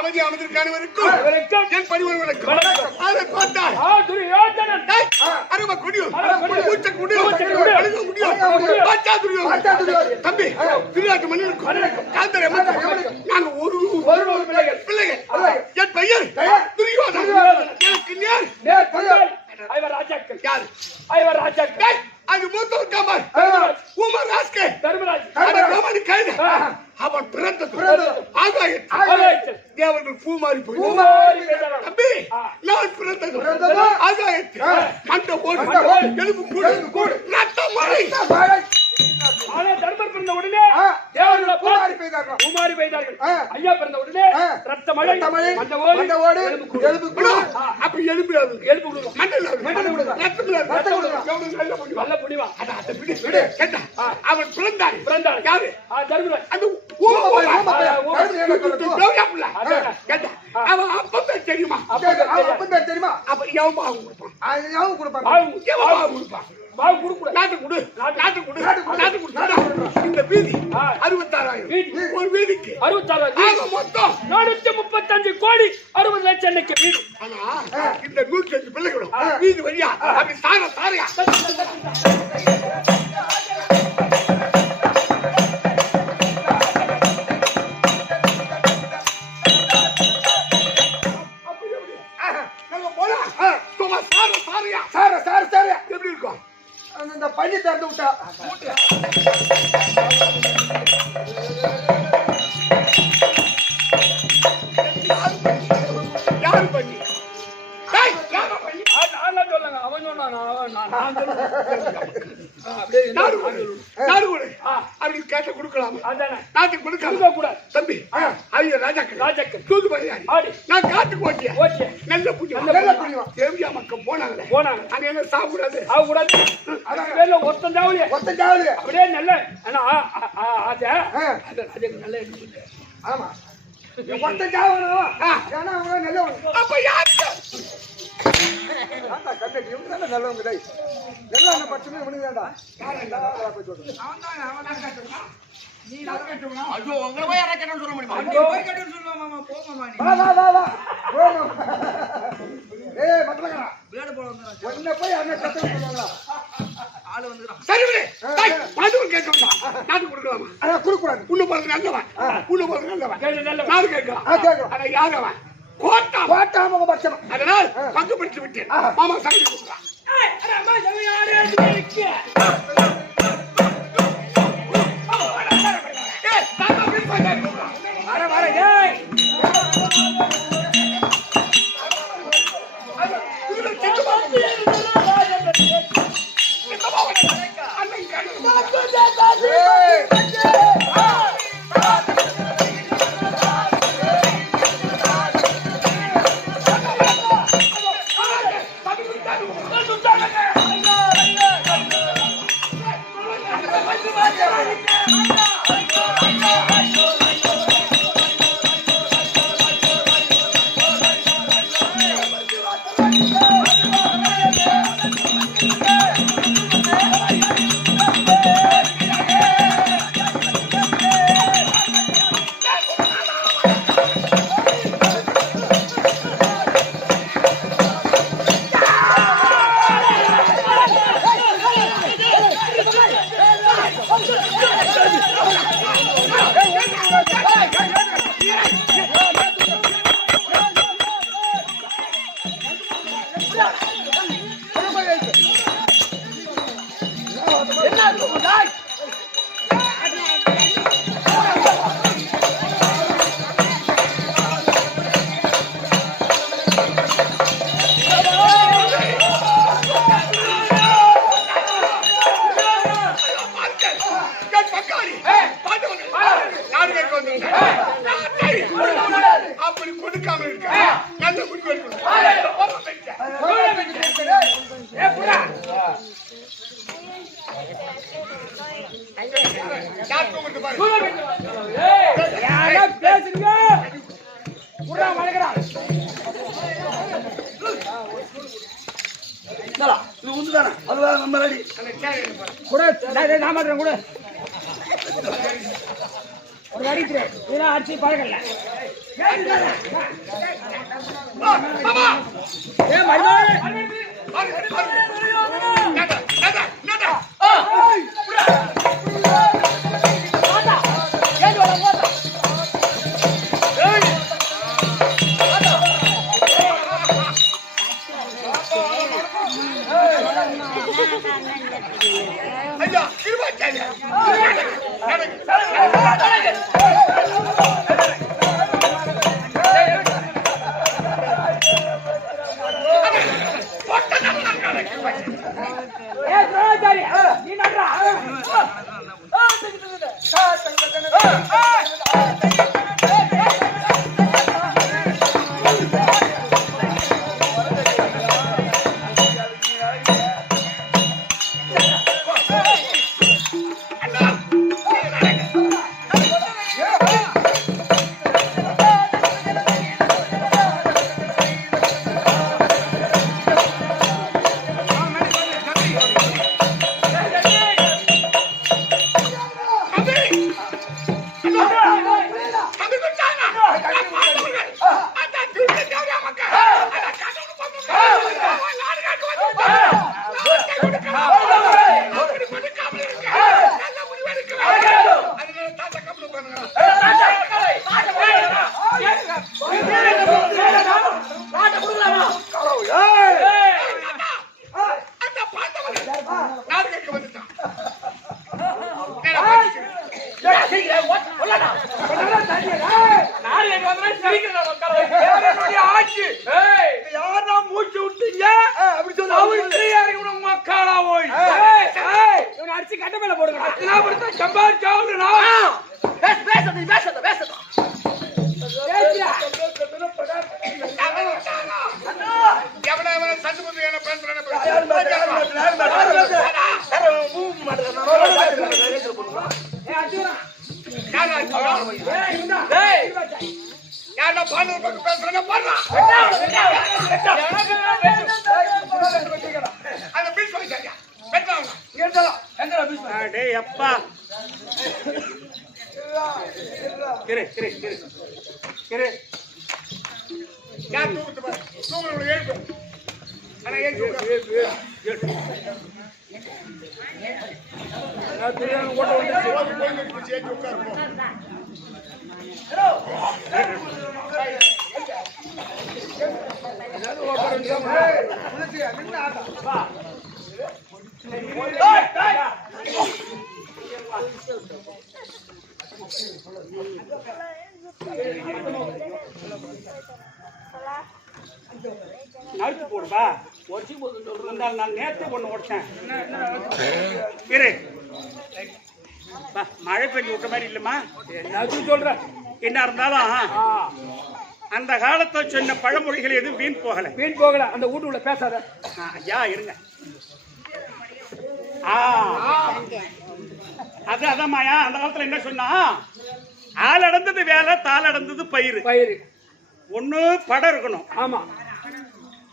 அமைதி அமைதிக்கானவருக்கும் என் பரிவர்களுக்கும் அதை பார்த்தால் அருமை கொடியும் பூச்ச குடியும் அழுக முடியும் பாச்சா துரியும் தம்பி திருநாட்டு மண்ணிற்கும் காந்தரை நாங்க ஒரு பிள்ளைகள் என் பெயர் துரியோதன் எனக்கு நேர் ஐவர் ராஜாக்கள் யார் ஐவர் ராஜாக்கள் அது மூத்தவர் காமார் உமர் ராஸ்கே தர்மராஜ் அந்த ரோமன் கைது அவன் பிறந்தது ஆகாயத்தில் தேவர்கள் பூமாரி போய் தம்பி நான் பிறந்தது ஆகாயத்தில் மண்ட ஓடு எலும்பு கூடு ரத்தம் மழை ஆனா தர்மர் பிறந்த உடனே தேவர்கள் பூமாரி பெய்தார்கள் ஐயா பிறந்த உடனே ரத்த மழை மண்ட ஓடு எலும்பு கூடு அப்ப எலும்பு மண்டல ரத்தம் நல்ல புடிவா கேட்டா அவன் பிறந்தான் யாரு தர்மராஜ் அது அவன் அப்ப தெரியுமா அப்ப எவன் கொடுப்பான் இந்த வீதி 66,000 ஒரு வீதிக்கு 66,000 மொத்தம் 435 கோடி 60 லட்சம் வீடு. ஆனா இந்த 105 பிள்ளைகளும் வீதி வழியா அப்படி சாரையா எப்படி இருக்கும் அந்த பள்ளி திறந்து விட்டா யாரு பண்ணி அவன் அப்படி கேட்ட கொடுக்கலாம் நாட்டுக்கு கொடுக்க கூடாது தம்பி ஐயா ராஜாக்கள் தூது பையாடி நான் காட்டுக்கு ஓட்டிய நல்ல புண்ணியம் தேவியா மக்கள் போனாங்க அங்க என்ன சாப்பிடாது ஒருத்தன் ஜாவலியா அப்படியே நல்ல நல்ல ஆமா ஒருத்தன் ஜாவணும் நல்ல அப்ப யாரு நல்லவங்க எல்லாம் பட்சமே முடியாதா ஐயோ உங்களை போய் யாரா கேட்டா சொல்ல முடியுமா போய் கேட்டா சொல்லுவாமா போமா ஏய் மத்தலங்கடா பிளேட் போட வந்தா ஒண்ணே போய் அண்ணே கட்ட சொல்லுவாங்களா ஆளு வந்துறான் சரி விடு டேய் பாது கேட்கறா நாட்டு கொடுக்கலாமா அட குடுக்குறாங்க உள்ள போறது நல்லவன் நாடு கேட்கலாம் அட யாரவன் கோட்டா மாமா பச்சம் அதனால் பங்கு பிடிச்சு விட்டு மாமா சங்கி கொடுக்குறான் ஏய் அட அம்மா ஜமையாரே இருக்கு அப்படி கொடுக்காம இருக்க நல்ல குடிக்க பேசுங்க இது உந்துதானே அதுதான் நம்ம ரெடி கூட நான் மாட்டேன் கூட ஒரு அடிக்கிறேன் இதெல்லாம் அடிச்சு பழகல மாமா ஏ மருமகளே ஐயா கிருபாச்சாரியா ஏ துரோணாச்சாரி நீ நட்றா நறுக்கு போடுப்பா ஒருத்தி இருந்தால் நான் நேற்று ஒன்று ஓட்டேன் இரு மழை பெஞ்சு விட்ட மாதிரி இல்லைம்மா என்ன சொல்ற என்ன இருந்தாலும் அந்த காலத்தை சொன்ன பழமொழிகள் எதுவும் வீண் போகல அந்த வீட்டுக்குள்ள பேசாத ஐயா இருங்க அதான்மாயா அந்த காலத்துல என்ன சொன்னா ஆள் அடந்தது வேலை தாள் அடந்தது பயிர் ஒண்ணு படம் இருக்கணும் ஆமா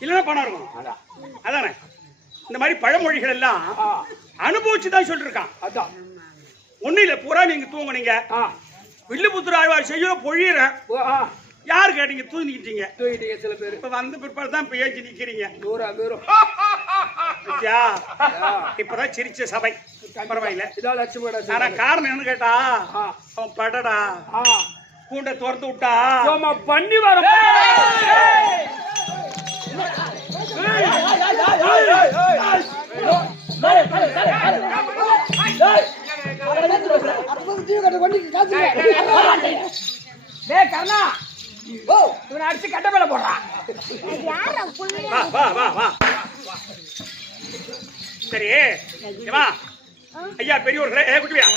இல்லைன்னா பணம் இருக்கணும் அதானே இந்த மாதிரி பழமொழிகள் எல்லாம் அனுபவிச்சுதான் சொல்லிருக்கான் அதான் ஒண்ணு இல்ல பூரா நீங்க தூங்குனீங்க வில்லுபுத்தூர் ஆழ்வார் செய்ய பொழியிற யாரு கேட்டீங்க தூங்கிட்டீங்க சில பேர் இப்ப வந்த பிற்பாடு தான் இப்ப ஏஞ்சி நிக்கிறீங்க இப்பதான் சிரிச்ச சபை பரவாயில்ல ஆனா காரணம் என்ன கேட்டா அவன் படடா கூண்ட துரத்து விட்டா பண்ணி வர கர்ணா இவனை அடிச்சு கட்ட மேல போடுறான் சரி ஐயா பெரியவர்களே குட்டியா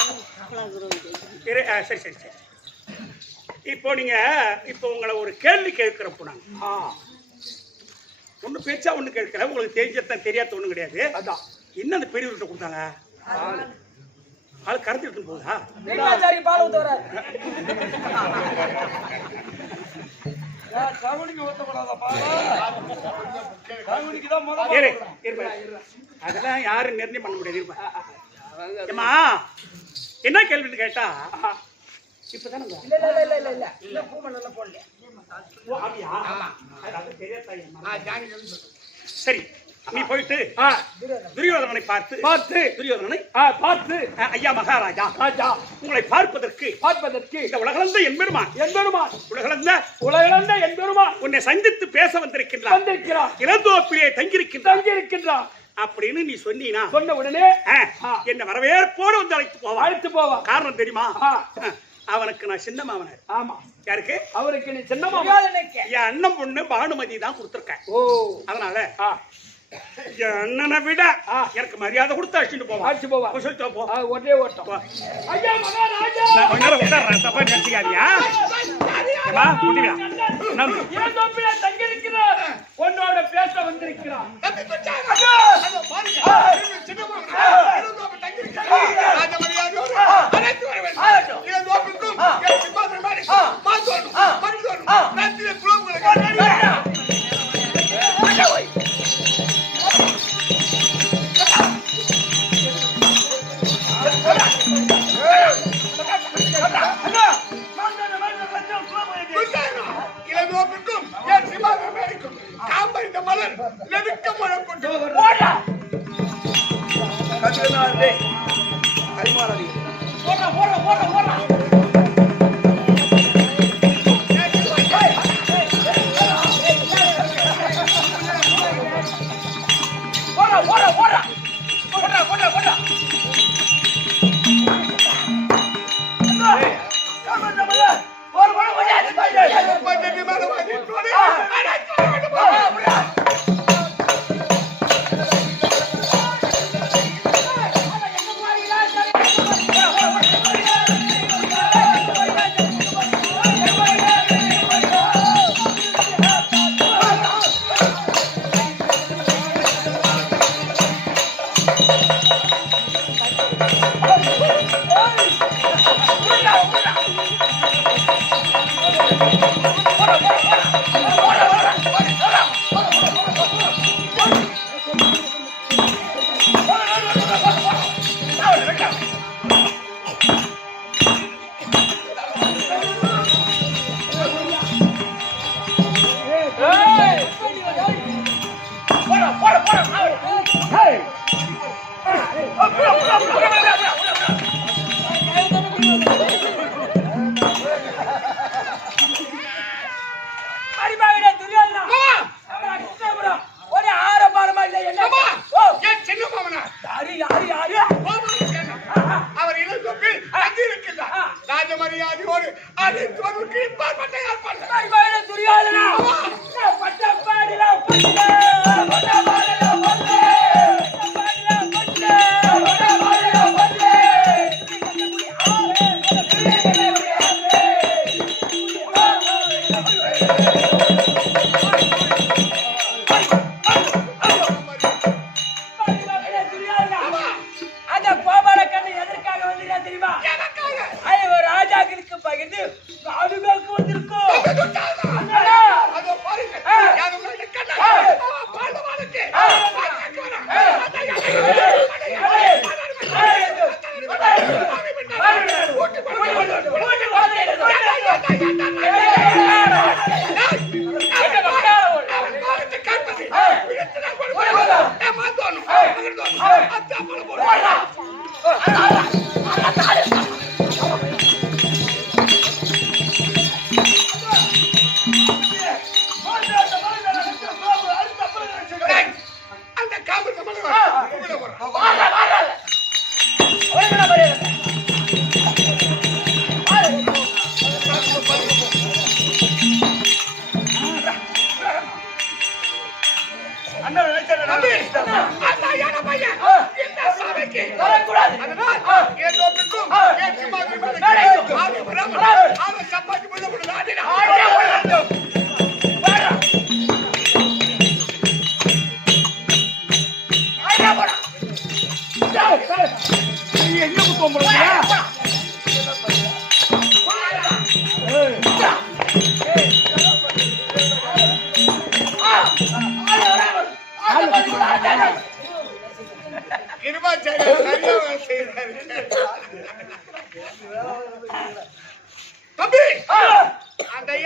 சரி சரி சரி இப்போ நீங்க இப்போ உங்களை ஒரு கேள்வி கேட்கிறப்போ நாங்க ஒண்ணு பேச்சா ஒண்ணு கேட்கல உங்களுக்கு தெரிஞ்சதான் தெரியாத ஒண்ணும் கிடையாது அதான் என்ன அந்த பெரியவர்கிட்ட கொடுத்தாங்க ஆள் கறந்து எடுத்து போகுதா பால் ஊத்த வர அதெல்லாம் யாரும் நிர்ணயம் பண்ண முடியாது என்ன கேள்வின்னு கேட்டா இப்பதானே இல்ல பூமன் நல்லா போடல. ஓ, அப்படியா? அது பெரிய தாய். ஜானகி சொல்லு. சரி, நீ போயிட்டு துரியோதனனை பார்த்து துரியோதனனை பார்த்து ஐயா மகாராஜா, ராஜா உங்களை பார்ப்பதற்கு இந்த உலகளந்த எம்பெருமான் உலகளந்த எம்பெருமான் உன்னை சந்தித்து பேச வந்திருக்கின்றார். இளந்தோப்பிலே தங்கியிருக்கின்றார் அப்படின்னு நீ சொன்னீனா, சொன்ன உடனே என்ன வரவேற்போடு வந்து அழைத்து போவா. காரணம் தெரியுமா? அவனுக்கு நான் சின்ன மாமனார். ஆமா, யாருக்கு? அவருக்கு நீ சின்ன மாமனார். என் அண்ணன் பொண்ணு பானுமதி தான் கொடுத்திருக்கேன். ஓ, அதனால என் அண்ணனை விட எனக்கு மரியாதை கொடுத்து அழைச்சிட்டு போவா. சொல்லிட்டு போ. ஒரே ஓட்டம். ஐயா மகாராஜா, தப்பா நினைச்சுக்காதியா? தங்கியிருக்கிறார், உன்னோட பேச வந்திருக்கிறார்.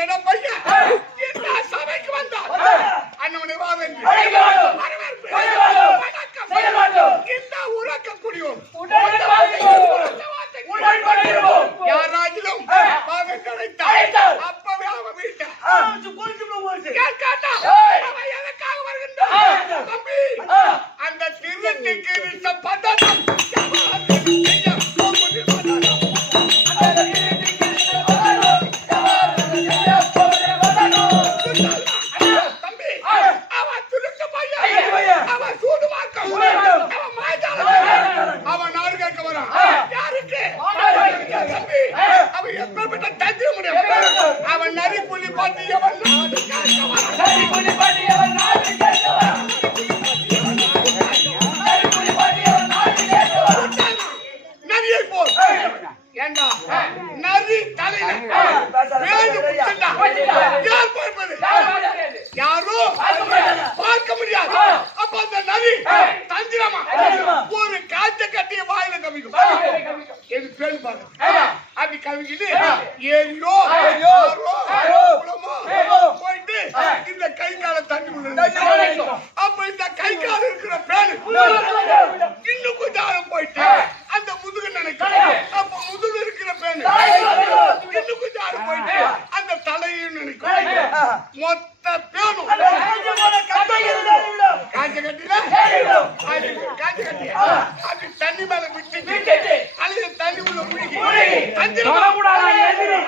என்னடா பையன் இந்த சபைக்கு வந்தார் அண்ணவனை வா வென்று வரவேற்பு வணக்கம் இந்த உறக்கக்கூடியோம் யாராகிலும் வா வென்று அழைத்தார் அப்பவே அவன் வீட்டை கேட்காட்டா அவன் எதற்காக வருகின்றான் தம்பி அந்த திருட்டுக்கு விட்ட பதனம் தம்பி அவன் திருட்டு பையன் அவன் சூடு வாக்கம் அவன் மாய்ச்சாளன் அவன் நாடு கேட்க வரான் யாருக்கு தம்பி அவன் எப்பேற்பட்ட தந்திர முடியும் அவன் நரி புள்ளி பாட்டி அவன் நாடு கேட்க வரான் நரியை போல் ஏண்டா நரி தலையில வேண்டு புடிச்சா யார் பார்ப்பது யாரோ பார்க்க முடியாது அப்ப அந்த நரி தந்திரமா ஒரு காய்ச்ச கட்டிய வாயில கவிக்கும் எது பேரு பாருங்க அப்படி கவிக்கிட்டு ஏரியோ குளமோ போயிட்டு இந்த கை கால தண்ணி உள்ள அப்ப இந்த கை கால இருக்கிற பேரு இன்னும் கொஞ்சம் ஆழம் போயிட்டு அந்த முதுகு நினைக்கும் அப்ப முதுகு இருக்கிற பேரு இன்னும் கொஞ்சம் ஆழம் போயிட்டு அந்த தலையும் நினைக்கும் மொத்த பேரும் காய்ச்ச கட்டில காய்ச்ச கட்டி அது தண்ணி மேல விட்டு அல்லது தண்ணி உள்ள முழுகி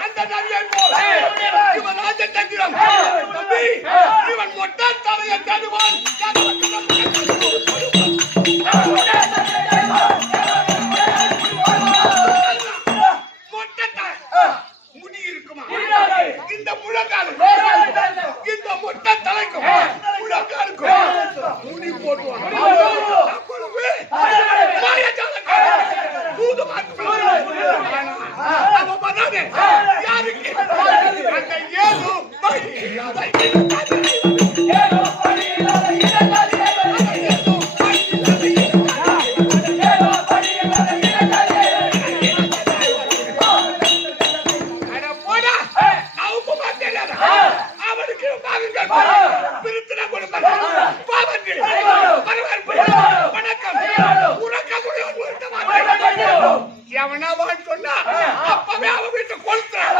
அந்த நதியை போல இவன் ராஜ தந்திரம் தம்பி இவன் மொட்டை தலையை தருவான் முடி இருக்குமா இந்த முழங்காலுக்கும் இந்த மொட்டை தலைக்கும் முழங்காலுக்கும் முடி போடுவான் யாருக்கு அந்த ஏதோ அவனுக்கு வணக்கம் எவனாவான்னு சொன்னா அப்பவே அவன் வீட்டை கொளுத்துறான்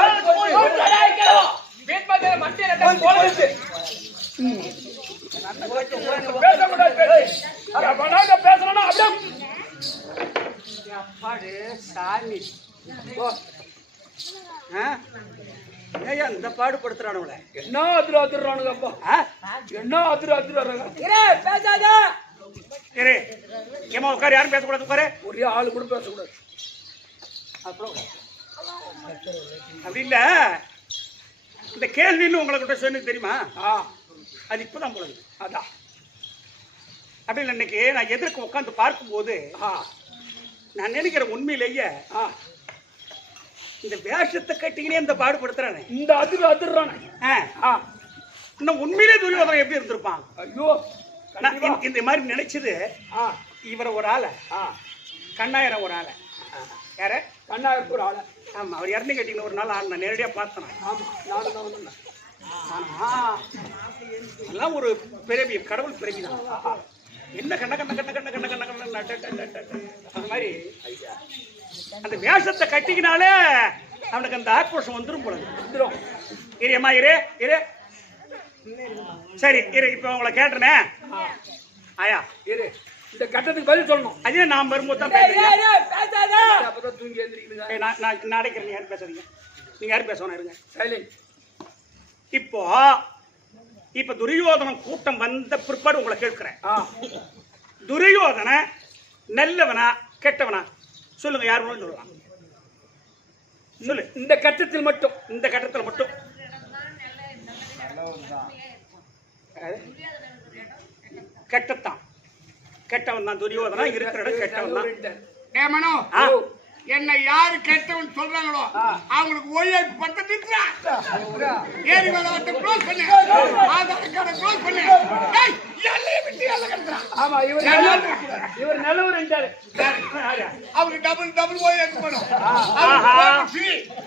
சாமி இந்த பாடுபடுத்துறானுங்கள என்ன அதிரானுங்கப்பா என்ன அதிராங்க ஏமா உட்காரு யாரும் பேசக்கூடாது உட்காரு ஒரே ஆளு கூட பேசக்கூடாது அப்படி இல்ல இந்த கேள்வின்னு உங்களை சொன்னது தெரியுமா அது இப்பதான் போடுது அதான் அப்படின்னு இன்னைக்கு நான் எதிர்க்க உட்காந்து பார்க்கும்போது நான் நினைக்கிறேன் உண்மையிலேயே இந்த வேஷத்தை கட்டிக்கினே இந்த பாடுபடுத்துறானே இந்த அதிர்றானே இன்னும் உண்மையிலே துரியோதனன் எப்படி இருந்திருப்பான் ஐயோ இந்த மாதிரி நினைச்சது இவரை ஒரு ஆளை கண்ணாயிரம் ஒரு ஆளை யார கண்ணாயிரம் ஒரு ஆளை ஆமா அவர் இறந்து கட்டிங்க ஒரு நாள் நான் நேரடியா பார்த்தேன் ஆமா நானும் தான் வந்தேன் எல்லாம் ஒரு பிறவி கடவுள் பிறவி தான் என்ன கண்ண கண்ண கண்ண கண்ண கண்ண கண்ண கண்ண அந்த மாதிரி அந்த வேஷத்தை கட்டிக்கினாலே அவனுக்கு அந்த ஆக்ரோஷம் வந்துடும் போல வந்துடும் இரியம்மா இரு சரி இரு இப்ப உங்களை கேட்டனே ஆயா இரு இந்த கட்டத்துக்கு பதில் சொல்லணும் அதே நான் வரும்போது தான் தூங்கி எழுந்திருக்கீங்க நான் அடைக்கிறேன் யாரும் பேசுறீங்க நீங்க யாரும் பேசணும் இருங்க சைலண்ட் இப்ப துரியோதனன் கூட்டம் வந்த பிற்பாடு உங்களை கேட்கிறேன் துரியோதன நல்லவனா கெட்டவனா சொல்லுங்க யார் வேணும் சொல்லலாம் சொல்லு இந்த கட்டத்தில் மட்டும் கெட்டத்தான் கெட்டவன் தான் துரியோதனா இருக்கிற இடம் கெட்டவன் தான் என்ன யாரு கெட்டவன் சொல்றாங்களோ அவங்களுக்கு ஓய்வு பண்றது ஏறி வேலை க்ளோஸ் பண்ணு ஆதார் கார்டை க்ளோஸ் பண்ணு எல்லையை விட்டு எல்லை கட்டுறான். ஆமா இவர் நல்லவர் என்றாரு. அவருக்கு டபுள் ஓய்வு பண்ணும்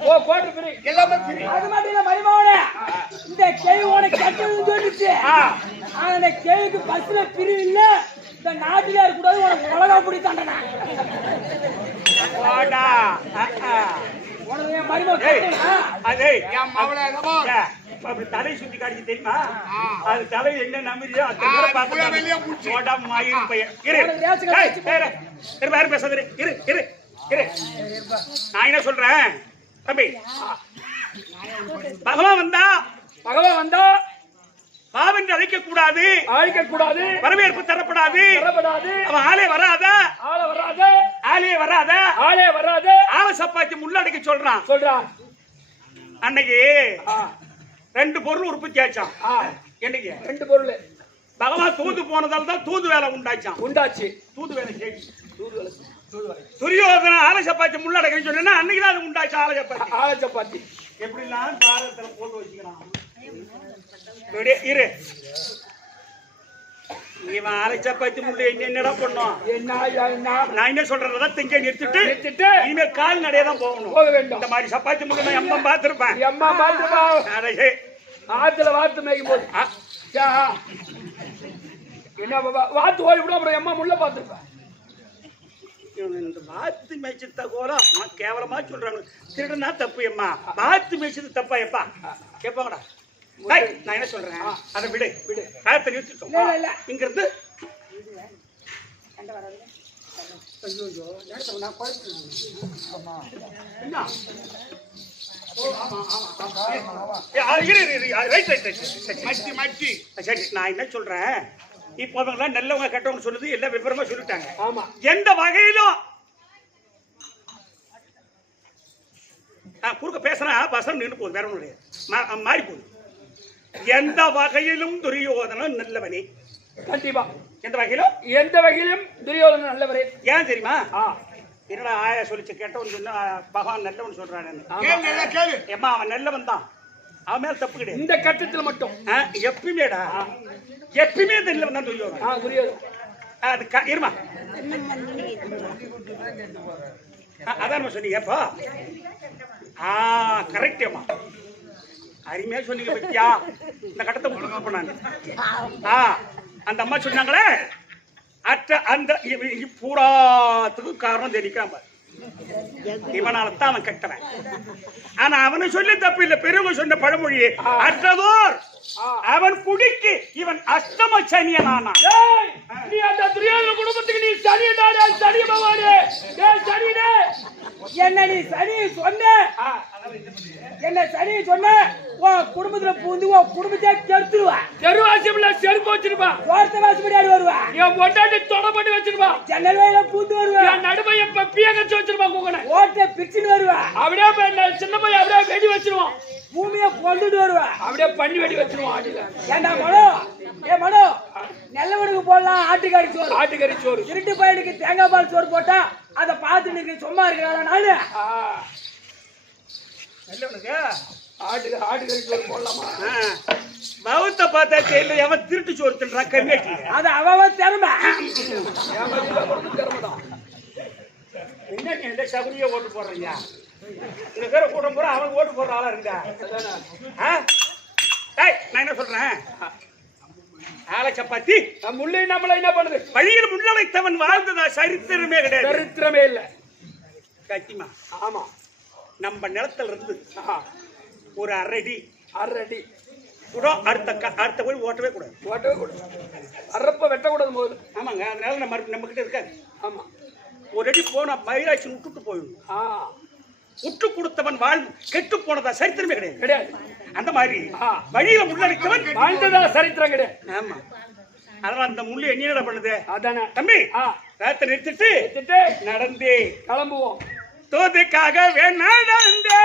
ஓ கோட்டு ஃப்ரீ எல்லாமே ஃப்ரீ. அது மட்டும் இல்ல மரிமாவனே இந்த கேவோட கெட்டதுன்னு சொல்லிச்சு. ஆனா இந்த கேவுக்கு பஸ்ல ஃப்ரீ இல்ல. இந்த நாட்டிலே இருக்க கூடாது உனக்கு உலகா புடி தண்டனை. வாடா உனக்கு என் மரிமாவ கட்டனா அதே என் மவளை என்னமோ அப்படி தலை சுத்தி காட்சி தெரியுமா? அது தலை என்ன நம்பியோ அது வெளியே புடிச்சு யாரும் பேசாத இரு இரு இரு. நான் என்ன சொல்றேன் தம்பி, பகவான் வந்தா பாவென்று அழைக்க கூடாது, வரவேற்பு தரப்படாது. அவன் ஆளே வராத ஆளை சப்பாத்தி முள்ளடைக்க சொல்றான். அன்னைக்கு 2 பொருள் உற்பத்தி ஆச்சான். என்னைக்கு 2 பொருள் பகவான் தூது போனதால தான் தூது வேலை உண்டாச்சு. தூது வேலை துரியோதன ஆளை சப்பாத்தி முள்ளடைக்கன்னு சொன்னா அன்னைக்குதான் அது உண்டாச்சு. ஆளை சப்பாத்தி எப்படிலாம் பாரதத்துல போட்டு வச்சுக்கிறான். இரு இவன் ஆளை சப்பாத்தி முள்ளு என்னடா பண்ணும்? நான் என்ன சொல்றேன் திங்க நிறுத்திட்டு இனிமேல் கால் நடையதான் போகணும். இந்த மாதிரி சப்பாத்தி முள்ளு நான் எம்மா பார்த்திருப்பேன். ஆத்துல வாத்து மேய்க்கும் போது என்ன வாத்து ஓடி விட அப்புறம் எம்மா முள்ள பார்த்துருப்பேன். இந்த வாத்து மேய்ச்சது கூட கேவலமா சொல்றாங்க. திருடனா தப்பு எம்மா, வாத்து மேய்ச்சது தப்பா எப்பா கேப்பாங்கடா. நான் என்ன சொல்றேன் அதை விடு காயத்தை நிறுத்திட்டோம். இங்க இருந்து சரி நான் என்ன சொல்றேன், இப்போ அவங்களாம் நல்லவங்க கெட்டவங்க சொல்லுது எல்லாம் விவரமா சொல்லிட்டாங்க. ஆமா எந்த வகையிலும் குறுக்க பேசுறா பசங்க நின்று போகுது, வேற ஒண்ணு மாறி போகுது. எந்த வகையிலும் துரியோதனன் நல்லவனே. கண்டிப்பா எந்த வகையிலும் துரியோதனன் நல்லவரே. ஏன் தெரியுமா? என்னடா ஆயா சொல்லிச்சு கேட்டவன் சொன்னா பகவான் நல்லவன் சொல்றான். ஏமா அவன் நல்லவன் தான், அவன் மேல தப்பு கிடையாது. இந்த கட்டத்துல மட்டும் எப்பயுமே நல்லவன் தான் துரியோதனன். அது இருமா அதான் சொன்னீங்கப்பா. கரெக்ட் அம்மா, அருமையா சொன்னீங்க பத்தியா. இந்த கட்டத்தை முழுக்க பண்ணாங்க. அந்த அம்மா சொன்னாங்களே அந்த பூராத்துக்கு காரணம் தெரிவிக்காம இவனால தான் அவன் கெட்டவன். ஆனா அவனை சொல்லி தப்பு இல்லை. பெரியவங்க சொன்ன பழமொழி அற்றதோர் அவன் குடிக்கு இவன் அஷ்டம சனியனானா. நீ அந்த துரியோதன குடும்பத்துக்கு நீ சனியனாடா, சனி பகவானே. என்ன நீ சனி சொன்ன, என்ன சனி சொன்ன உன் குடும்பத்துல பூந்து உன் குடும்பத்தை கெடுத்துருவா. தெருவாசில செருப்பு வச்சிருப்பா, ஓரத்த வாசப்படி ஆடி வருவா. என் பொண்டாட்டி தொட பண்ணி வச்சிருப்பா, ஜன்னல் வழியில பூந்து வருவா. என் நடுமைய பப்பிய கட்டி வச்சிருப்பா, கூகனை ஓட்ட பிச்சுன்னு வருவா. அப்படியே சின்ன பையன் அப்படியே வெடி வச்சிருவான், பூமியை கொண்டுட்டு வருவா. அப்படியே பண்ணி வெடி வச்சிருவான் ஆட்டில. ஏண்டா மனோ, மனோ நல்லவனுக்கு போடலாம் ஆட்டுக்கறி சோறு, இருட்டு பையனுக்கு தேங்காய் பால் சோறு போட்டா அதை பார்த்து நீங்க சும்மா இருக்கிறாங்க. நானு நல்லவனுக்கு ஆட்டுக்கறி சோறு போடலாமா? பௌத்த பார்த்தா தெரியல, அவன் திருட்டு சோறு தின்றான் கம்மியாட்டி. அது அவன் திறமை. என்ன சகுனிய ஓட்டு போடுறீங்க? இந்த பேரை கூட்டம் போற அவன் ஓட்டு போடுற ஆளா இருந்தா. நான் என்ன சொல்றேன், ஆளை சப்பாத்தி முள்ளை நம்மள என்ன பண்ணுது? வழியில் முள்ளழைத்தவன் வாழ்ந்ததா சரித்திரமே கிடையாது. சரித்திரமே இல்ல கட்டிமா. ஆமா, நம்ம நிலத்துல இருந்து ஒரு அரை அடி கூட அடுத்த போய் ஓட்டவே கூடாது. அரப்ப வெட்டக்கூடாது போது. ஆமாங்க, அதனால நம்ம கிட்ட இருக்காது. ஆமா, ஒரு அடி போனா மயிராட்சி விட்டுட்டு போயிடும். விட்டு கொடுத்தவன் வாழ் கெட்டு போனதா சரித்திரமே கிடையாது. அந்த மாதிரி வழியில முள்ளடித்தவன் வாழ்ந்ததா சரித்திரம் கிடையாது. ஆமா, அதனால அந்த முள்ளு என்ன பண்ணுது? அதானே தம்பி, ரேத்தை நிறுத்திட்டு நடந்தே கிளம்புவோம். தோதுக்காகவே நடந்தே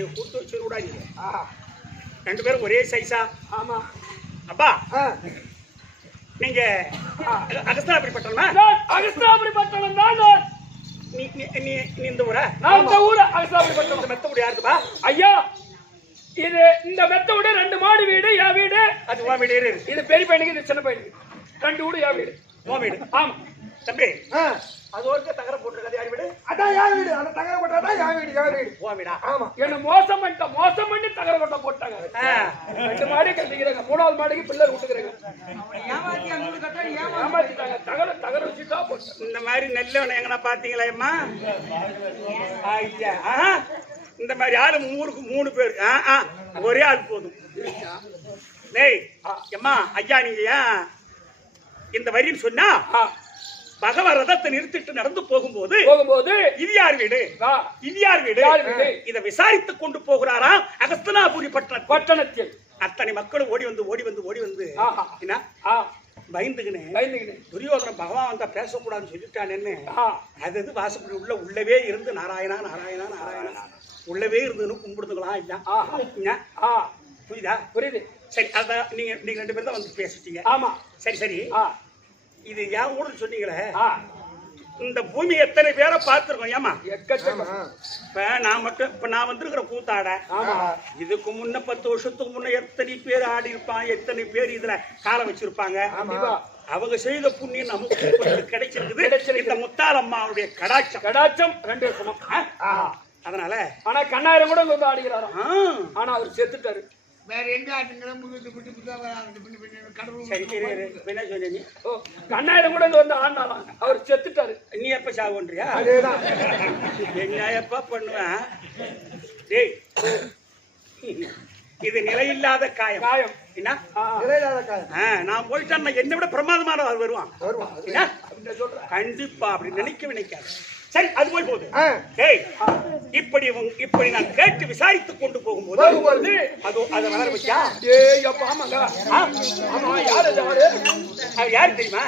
நீங்க கூட்டு வச்சு விடாதீங்க. ஆஹா. 2 பேரும் ஒரே சைஸா? ஆமா. அப்பா ஆ. நீங்க அகஸ்தாபுரி பட்டணமா? நான் அகஸ்தாபுரி பட்டணம் தான் நான். நீ நீ நீ நீ இந்த ஊரா? நான் இந்த ஊரு அகஸ்தாபுரி பட்டணம். இந்த மெத்த ஊர் யாருக்குப்பா? ஐயா இது இந்த மெத்த வீடு 2 மாடி வீடு என் வீடு. அது உன் வீடு இரு. இது பெரிய பையனுக்கு இது சின்ன பையனுக்கு 2 வீடு என் வீடு. உன் வீடு. ஆமா தம்பி அது ஒருக்க தகர போட்டுருக்காது யார் வீடு? அதான் என் வீடு. அந்த தகர கொட்டை தான் என் வீடு. உன் வீடா? ஆமா. என்ன மோசம் பண்ணி தகர கொட்டை போட்டாங்க. 2 மாடி கட்டிக்கிறாங்க. 3வது மாடிக்கு பில்லர் விட்டுக்கிறாங்க. ஏமாத்தி அந்த வீடு கட்ட ஏமாத்திட்டாங்க. தகர வச்சுட்டா போட்டாங்க. இந்த மாதிரி நெல்லவனை எங்கனா பாத்தீங்களா அம்மா? ஐயா இந்த மாதிரி ஆளு ஊருக்கு 3 பேர். ஒரே ஆள் போதும். டேய் அம்மா ஐயா நீங்க ஏன் இந்த வரின்னு சொன்னா பகவ ரதத்தை நிறுத்திட்டு நடந்து போகும்போது இது யார் வீடு? இது யார் வீடு? இதை விசாரித்துக் கொண்டு போகிறாரா அகஸ்தனாபுரி பட்டணத்தில். அத்தனை மக்களும் ஓடி வந்து என்ன பயந்துக்கினேன். துரியோதனன் பகவான் வந்தா பேசக்கூடாதுன்னு சொல்லிட்டானேன்னு அது வாசப்படி உள்ளவே இருந்து நாராயணா நாராயணா நாராயணா உள்ளவே இருந்துன்னு கும்பிடுதுங்களா இல்ல? புரியுதா? புரியுது. சரி அதான் நீங்க 2 பேரும் தான் வந்து பேசிட்டீங்க. ஆமா சரி சரி. இது ஏன் கூட சொன்னீங்களே இந்த பூமி எத்தனை பேரை பார்த்திருக்கோம். ஏமா இப்ப நான் வந்திருக்கிற கூத்தாட இதுக்கு முன்ன 10 வருஷத்துக்கு முன்ன எத்தனை பேர் ஆடி இருப்பாங்க, எத்தனை பேர் இதுல காலை வச்சிருப்பாங்க. அவங்க செய்த புண்ணியம் நமக்கு கிடைச்சிருக்குது. இந்த முத்தாலம்மாவுடைய கடாட்சம் 2 வருஷம். அதனால ஆனா கண்ணாயிரம் கூட வந்து ஆடுகிறாராம். ஆனா அவர் செத்துட்டாரு. வேற எங்க கண்ணாயிரம் கூட வந்து ஆண்டாலாம். அவர் செத்துட்டாரு. நீ எப்ப சாவுன்றியா? என்ன எப்ப பண்ணுவேன்? இது நிலையில்லாத காயம். என்ன நான் போயிட்டேன். என்ன விட பிரமாதமான அவர் வருவான். கண்டிப்பா அப்படி நினைக்காது. சரி அது போய் போகுது. இப்படி நான் கேட்டு விசாரித்துக் கொண்டு போகும்போது அதை வளர வச்சா யாரு தெரியுமா?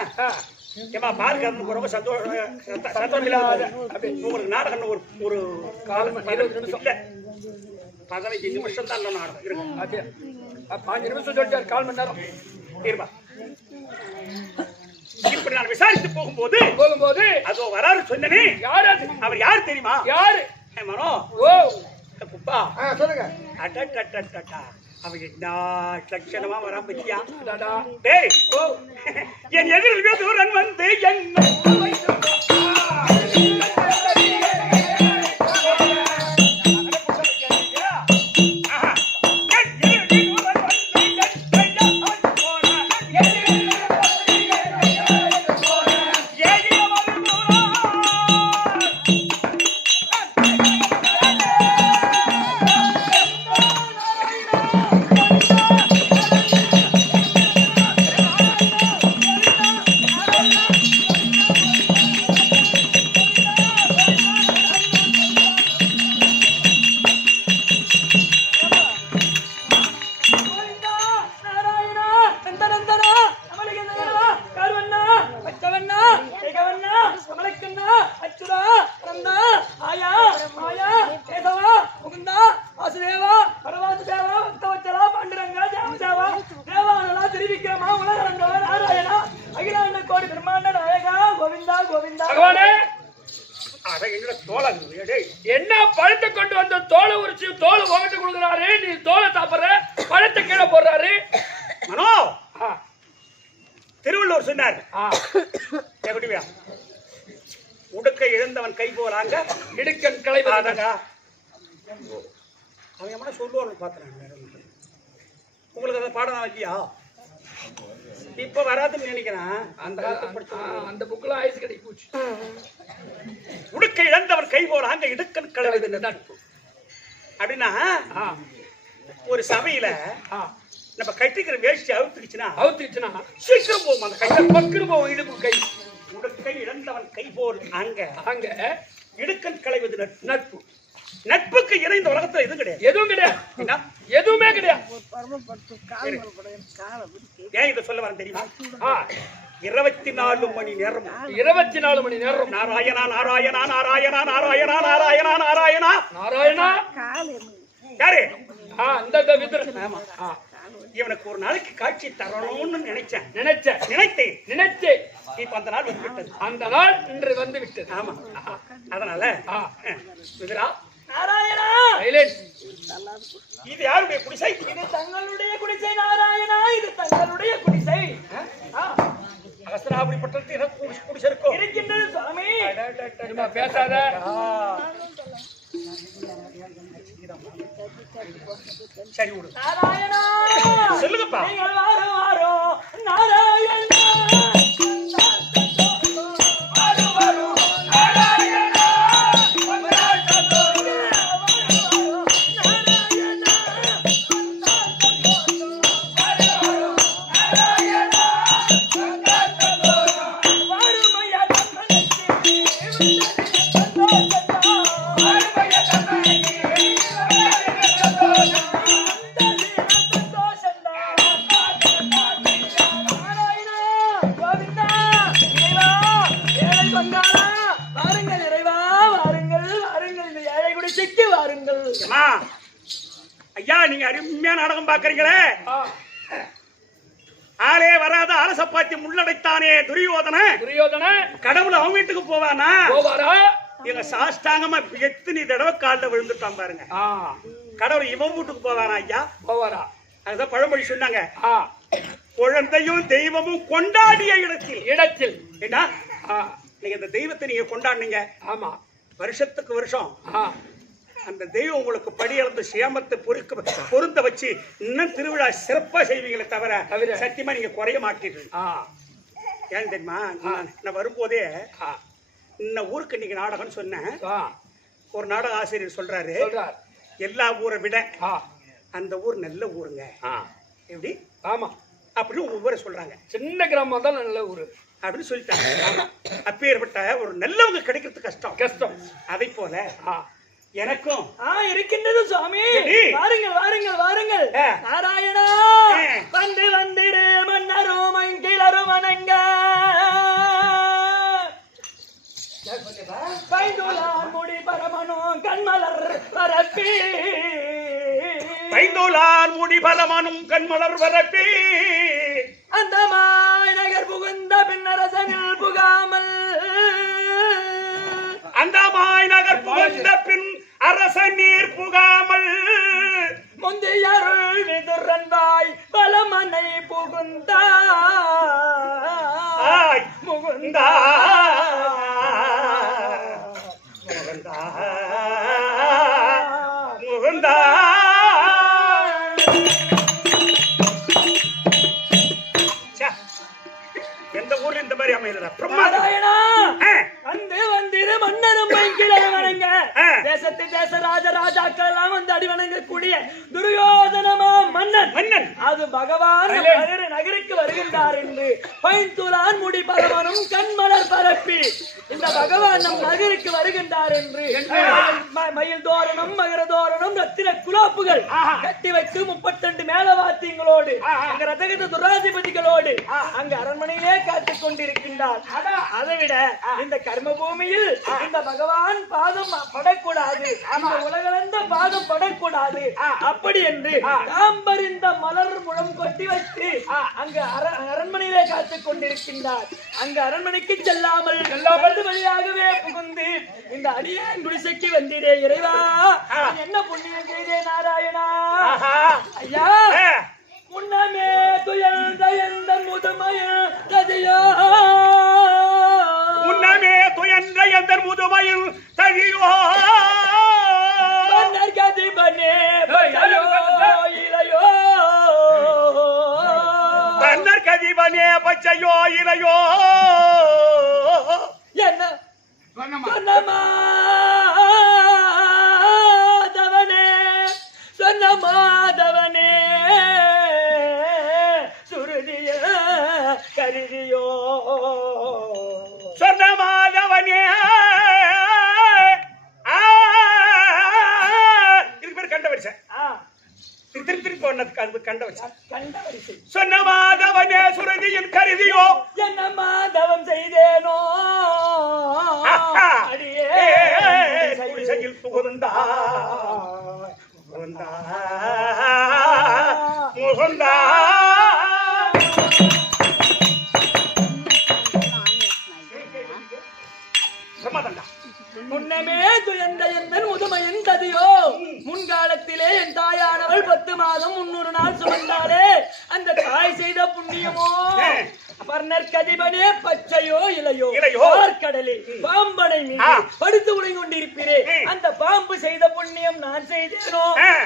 ஏமா பாருங்க ரொம்ப சந்தோஷம் இல்லாத உங்களுக்கு நாடகம் ஒரு காலம் 15 நிமிஷம் தான் நாடகம் இருக்கு. 5 நிமிஷம் சொல்லிட்டாரு. 1/4 மணி நேரம் இருப்பா. இப்படி நான் விசாரித்து போகும்போது அதோ வராரு சொன்னனே. யாரு அவர் யார் தெரியுமா? யாரு? மனோ குப்பா சொல்லுங்க. அவன் என்ன லட்சணமா வரான் பத்தியா? டேய் என் எதிரில் தூரன் வந்து என்ன என்ன பழத்தை கொண்டு வந்து தோலை உரிச்சு தோலை உங்ககிட்ட கொடுக்குறாரு. நீ தோலை சாப்பிடுற, பழத்தை கீழே போடுறாரு. மனோ திருவள்ளுவர் சொன்னார் உடுக்கை இழந்தவன் கை போலாங்க இடுக்கன் கலை. அவன் எவ்வளவு சொல்லுவார் பாத்துறாங்க. உங்களுக்கு அந்த பாடம் இல்லையா? இப்ப வராதுன்னு நினைக்கிறேன். அந்த புக்ல ஆயுசு கிடைக்கு போச்சு. உடுக்கை இழந்தவர் கை போறாங்க இடுக்கன் கலவை நட்பு அப்படின்னா ஒரு சபையில நம்ம கட்டிக்கிற வேஷ்டி அவுத்துக்குச்சுன்னா சீக்கிரம் போகும். அந்த கையில பக்குன்னு போகும். இடுப்பு கை உடுக்கை இழந்தவன் கை போல் அங்க இடுக்கன் களைவது நட்பு. நட்புக்கு இணைந்த உலகத்துல எதுவும் கிடையாது. எதுவுமே கிடையாது. ஏன் இதை சொல்ல வரேன் தெரியுமா? 24 மணி நேரம் நாராயணா நாராயணா நாராயணா நாராயணா நாராயணா நாராயணா நாராயணா அந்த விதுரன். ஆமா. இவனுக்கு ஒரு நாளைக்கு காட்சி தரணும்னு நினைத்தேன். நினைத்தேன். இப்ப அந்த நாள் வந்து விட்டது. அந்த நாள் இன்று வந்து விட்டது. ஆமா. அதனால விதுரா, நாராயணா, இது யாருடைய குடிசை? இது தங்களுடைய குடிசை நாராயணா, இது தங்களுடைய குடிசை. அகஸ்தனாபுரிப்பட்டது எனக்கு குடிசை இருக்கும் இருக்கின்றது சுவாமி. பேசாத. சரி விடு. நாராயணா, சொல்லுங்கப்பா. நீங்கள் வாரோ நாராயணா. ஐயா, நீங்க அருமையா நாடகம் பாக்குறீங்களே. ஆளே வராத அரசப்பாத்தி முள்ளடைத்தானே துரியோதன. கடவுள் அவன் வீட்டுக்கு போவானா? எங்க சாஷ்டாங்கமா எத்தனை தடவை காலில் விழுந்துட்டான் பாருங்க. கடவுள் இவன் வீட்டுக்கு போவானா ஐயா? போவாரா? அதுதான் பழமொழி சொன்னாங்க. குழந்தையும் தெய்வமும் கொண்டாடிய இடத்தில் என்ன நீங்க இந்த தெய்வத்தை நீங்க கொண்டாடுனீங்க. ஆமா, வருஷத்துக்கு வருஷம் அந்த தெய்வம் உங்களுக்கு படியளந்து சேமத்தை பொருந்த வச்சு இன்னும் திருவிழா சிறப்பா செய்வீங்களே தவிர சத்தியமா நீங்க குறைய மாட்டீர்கள். ஏன் தெரியுமா? நான் வரும்போதே இந்த ஊருக்கு இன்னைக்கு நாடகம்னு சொன்னேன். ஒரு நாடக ஆசிரியர் சொல்றாரு, எல்லா ஊரை விட அந்த ஊர் நல்ல ஊருங்க. எப்படி? ஆமா, அப்படின்னு உங்க ஊரை சொல்றாங்க. சின்ன கிராமம் தான் நல்ல ஊரு அப்படின்னு சொல்லிட்டாங்க. அப்பேற்பட்ட ஒரு நல்லவங்க கிடைக்கிறது கஷ்டம். அதை போல எனக்கும் இருக்கின்றது சுவாமி. வாருங்கள் நாராயணா, வந்திரு மன்னரும் மங்கிலரும் வணங்க. பைந்துலான் முடி பரமனோ கண்மலர் பரப்பி. பைந்துலான் முடி பரமனும் கண்மலர் பரப்பி. அந்த மாய் நகர் புகுந்த பின்னரசனில் புகாமல். அந்த மாய் நகர் புகுந்த பின் அரச நீர் புகாமல். முந்தியருள் விதுரன்பாய் பலமனை புகுந்தாய் முகுந்தா. எந்த ஊர்ல இந்த மாதிரி அமையல. வந்திரு மன்னரும் வணங்க. தேசத்து தேச ராஜாக்கள் எல்லாம் வந்து அடி வணங்கக்கூடிய துரியோதனமா மன்னன் அது பகவான் நகருக்கு வருகின்றார் என்று பைந்துலான் முடி பரவனும் கண்மலர் பரப்பி இந்த பகவான் நம் நகருக்கு வருகின்றார் என்று மயில் தோரணம் மகர தோரணம் ரத்தின குலாப்புகள் கட்டி வைத்து 32 மேலவாத்தியங்களோடு அங்க ரதகத துராதிபதிகளோடு அங்க அரண்மனையிலே காத்துக் கொண்டிருக்கின்றார். அதை விட இந்த கர்ம பூமியில் இந்த பகவான் பாதம் படக்கூடாது, இந்த உலகளந்த பாதம் படக்கூடாது. அப்படி என்று காம்பறிந்த மலர் முழம் கொட்டி வைத்து அங்க அரண்மனையிலே காத்துக் கொண்டிருக்கின்றார். அங்க அரண்மனைக்கு செல்லாமல் வழியாகவே புகுந்து இந்த அடியான் குடிசைக்கு வந்தீரே இறைவா, என்ன புண்ணியம் செய்தே நாராயணா. ஐயா, முன்னமே துயர்ந்த எந்த முதுமைய கதையோ. முன்னமே துயர்ந்த எந்த முதுமையில் தகியோ. கதிபனே இளையோ. தன்னர் கதிபனே பச்சையோ இளையோ. என்ன சொன்ன மாதவனே சுருதிய கருதியோ. சொன்ன மாதவனே இதுக்கு பேர் கண்ட வரிசை. திருப்பி போனதுக்கு அது கண்ட வரிசை. சொன்ன மாதவனே சுருதியின் கருதியோ. என்ன மாதவம் செய்தேனோ அடியே புகுந்தா மாதம் 300 நாள் சுமந்தாலே அந்த தாய் செய்த புண்ணியமோ பர்ணற்கதிபனே பச்சையோ இலையோ கடலில் பாம்பனை மீது படுத்து உறங்கிக் கொண்டிருப்பீரே அந்த பாம்பு செய்த புண்ணியம் நான் செய்தேனோ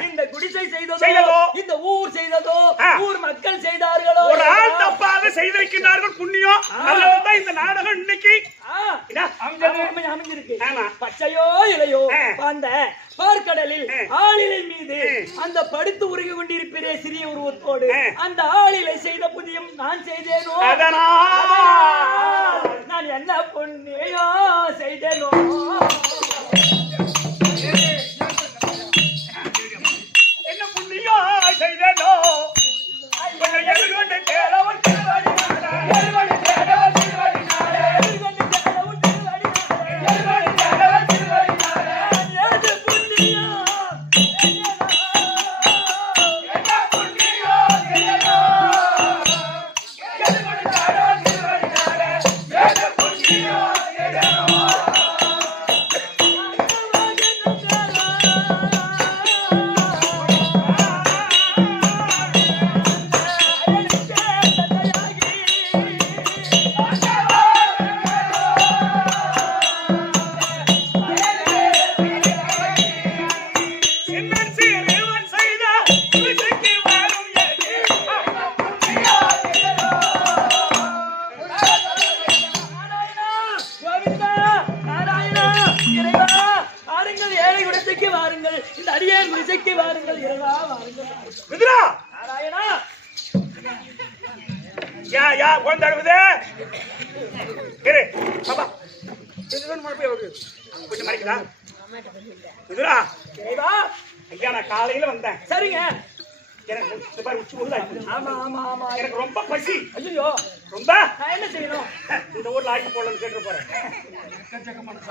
இந்த குடிசை செய்ததோ இந்த ஊர் செய்ததோ ஊர் மக்கள் செய்தார்களோ ஒரு ஆள் தப்பாக செய்திருக்கிறார்கள் புண்ணியம் அதனாலதான் இந்த நாடகம் இன்னைக்கு அமைஞ்சிருக்கு பச்சையோ இலையோ அந்த பார்க்கடலில் ஆளிலை மீது அந்த படுத்து உறங்கிக் கொண்டிருப்பீரே சிறிய உருவத்தோடு அந்த ஆளிலை செய்த புண்ணியம் நான் செய்தேனோ நான் என்ன புண்ணியோ செய்தேனோ என்ன புண்ணியோ செய்தேனோ காலையில வந்தேன் சரிங்க எனக்கு ரொம்ப பசி ஐயோ ரொம்ப நான் என்ன செய்யணும் இந்த ஊர்ல ஆக்கி போடணும்னு கேட்டு போறேன்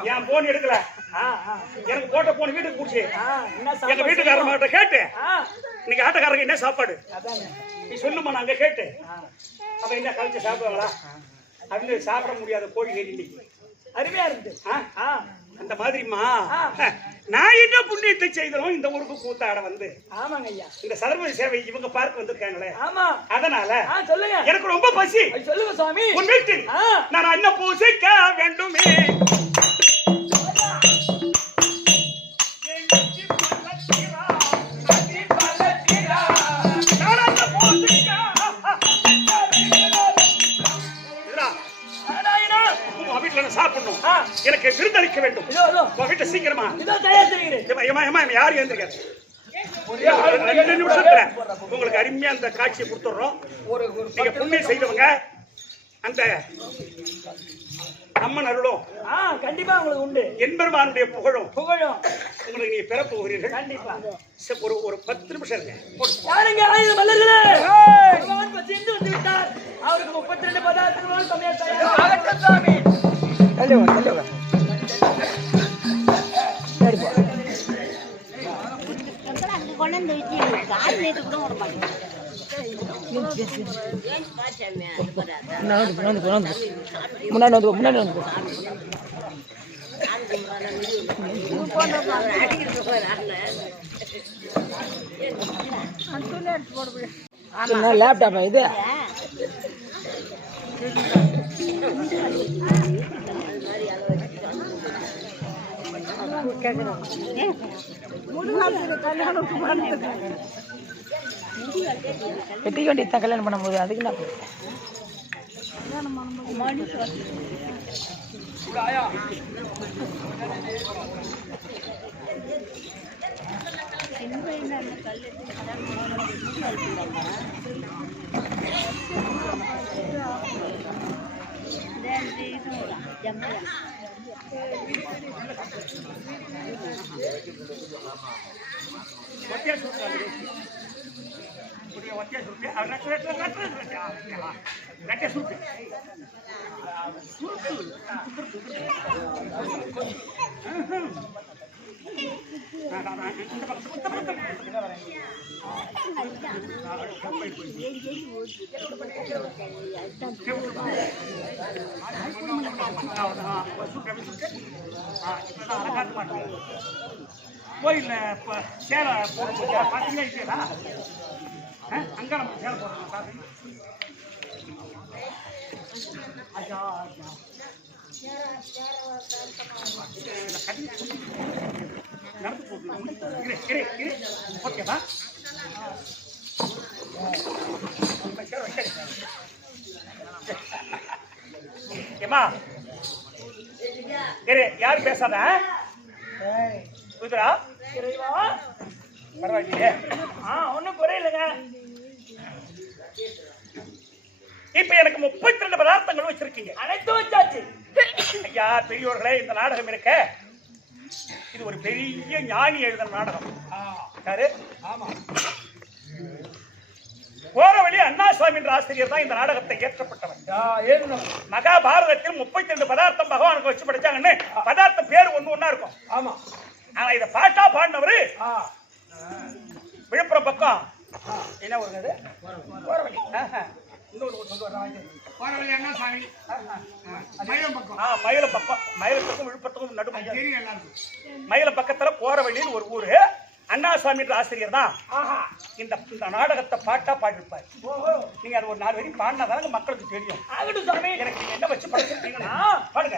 என் போன் எடுக்கல எனக்கு போட்ட போன் வீட்டுக்கு போச்சு எங்க வீட்டுக்காரர்கிட்ட கேட்டு இன்னைக்கு ஆட்டக்காரங்க என்ன சாப்பாடு நீ சொல்லுமா நாங்க கேட்டு அப்ப என்ன கழிச்சு சாப்பிடுவாங்களா அப்படின்னு சாப்பிட முடியாத கோழி கறி இன்னைக்கு அருமையா இருந்து அந்த மாதிரிமா நான் என்ன புண்ணியத்தை செய்தோம் இந்த ஊருக்கு கூத்தாட வந்து ஆமாங்க ஐயா இந்த சர்வ சேவை இவங்க பார்க்க வந்திருக்காங்களே ஆமா அதனால சொல்லுங்க எனக்கு ரொம்ப பசி சொல்லுங்க சுவாமி உன் வீட்டில் நான் அன்ன பூசிக்க வேண்டுமே சாப்பிடணும் எனக்கு விருந்தளிக்க வேண்டும் வீட்டை சீக்கிரமா யாரும் எழுந்திருக்காரு உங்களுக்கு அருமையா அந்த காட்சியை கொடுத்துடுறோம் நீங்க புண்ணியம் செய்தவங்க அந்த அம்மன் அருளும் கண்டிப்பா உங்களுக்கு உண்டு என்பெருமானுடைய புகழும் உங்களுக்கு நீங்க பெற போகிறீர்கள் கண்டிப்பா ஒரு 10 நிமிஷம் இருங்க யாருங்க ஆயுத மல்லர்களே பகவான் பசிந்து வந்து விட்டார் அவருக்கு 32 பதார்த்தங்கள் சமையல் ஆகட்டும் சாமி தள்ளுவா சரி போ அங்க கொண்டு வந்து வச்சு கால் நீட்டு கூட விட மாட்டேன் முன்னாடி வந்து லேப்டாப்பா இது வெட்டி வண்டி தான் கல்யாணம் பண்ணும்போது அதுக்கு நான் கோயில்ல சேலை போட்டு பார்த்தீங்கன்னா அங்க நம்ம சேலை போடுறோம் பாருங்க. நடந்து போட்டு ஓகேவா? ஏமா யார் பேசாத குதிரா பரவாயில்லையே. ஒன்னும் குறையில்லைங்க. இப்ப எனக்கு 32 பதார்த்தங்கள் வச்சிருக்கீங்க. அனைத்தும் வச்சாச்சு. ஐயா பெரியோர்களே, இந்த நாடகம் இருக்க இது ஒரு பெரிய ஞானி எழுதின நாடகம். யாரு? ஆமா, கோரவழி அண்ணாசுவாமி என்ற ஆசிரியர் தான் இந்த நாடகத்தை ஏற்றப்பட்டவர். மகாபாரதத்தில் 32 பதார்த்தம் பகவானுக்கு வச்சு படிச்சாங்கன்னு பதார்த்தம் பேர் ஒண்ணா இருக்கும். ஆமா, ஆனா இத பாட்டா பாடினவரு விழுப்புரம் பக்கம் என்ன வருது கோரவழி. இன்னொரு கோரவழி அண்ணா சாமி மயிலம் பக்கம். மயிலம் பக்கம், மயிலத்துக்கும் விழுப்புரத்துக்கும் நடுமையா மயிலம் பக்கத்துல கோரவழின்னு ஒரு ஊரு. அண்ணாசுவாமி என்ற ஆசிரியர் தான் இந்த நாடகத்தை பாட்டா பாடிருப்பாரு. நீங்க அது ஒரு 4 வரி பாடினாதாங்க மக்களுக்கு தெரியும். எனக்கு நீங்க என்ன வச்சு படிச்சிருக்கீங்கன்னா பாடுங்க.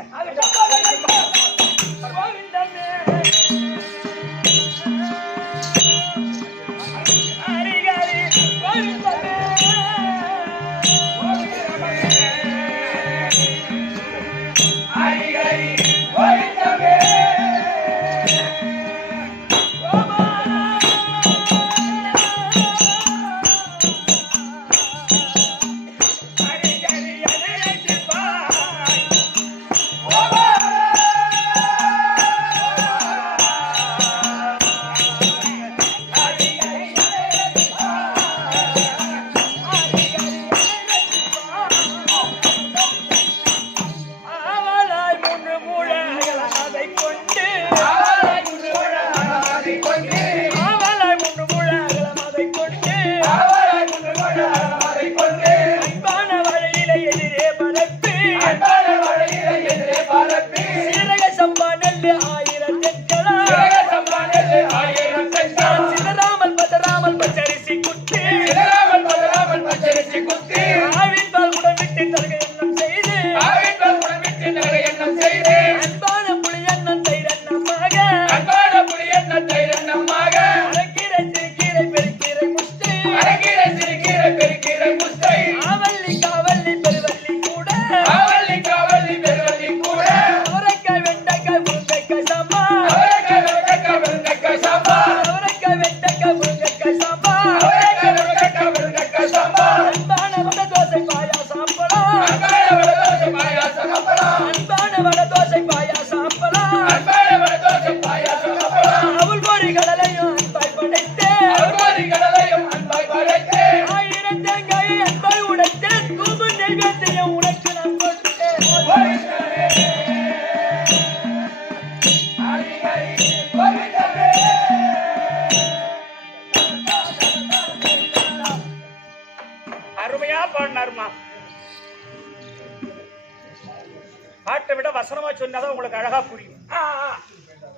பாட்டை விட வசனமா சொன்னாதான் உங்களுக்கு அழகா புரியும்.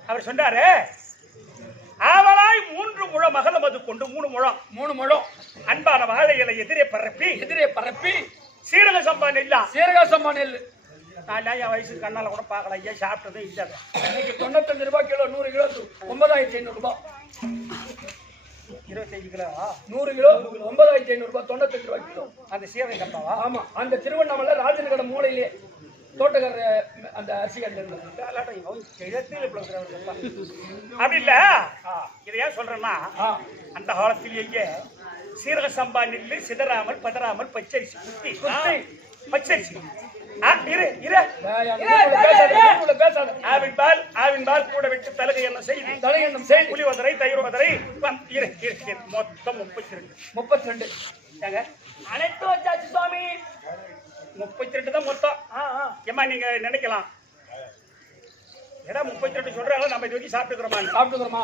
அவர் சொன்னாரு, ஆவலாய் 3 முழம் மகளம் அது கொண்டு 3 முழம் அன்பான வாழை இலை எதிரே பரப்பி சீரக சம்பா நெல் நான் என் வயசுக்கு கண்ணால கூட பார்க்கல. ஐயா சாப்பிட்டதும் இல்லை. இன்னைக்கு 95 ரூபாய் கிலோ, 100 கிலோ 9500 ரூபாய். 25 கிலோ 100 கிலோ 9500 ரூபாய், 95 ரூபாய் கிலோ. அந்த சீரக சம்பாவா? ஆமா, அந்த திருவண்ணாமலை ராஜனகட மூலையிலே தோட்டக்கார அந்த அரிசி கண்டு அப்படி இல்ல. இதை ஏன் சொல்றேன்னா, அந்த காலத்திலேயே சீரக சம்பா நெல்லு சிதறாமல் பதறாமல் பச்சரிசி குத்தி பச்சரிசி ஆவின் பால் கூட விட்டு தலகை எண்ணம் செய்து புளி வதரை தயிர் வதரை மொத்தம் 32 அனைத்து வச்சாச்சு சுவாமி. 32 தான் மொத்தம். ஏமா நீங்க நினைக்கலாம் ஏன்னா 32 சொல்றாங்க, நம்ம இது வரைக்கும் சாப்பிட்டுக்கிறோமா? சாப்பிட்டுக்கிறோமா?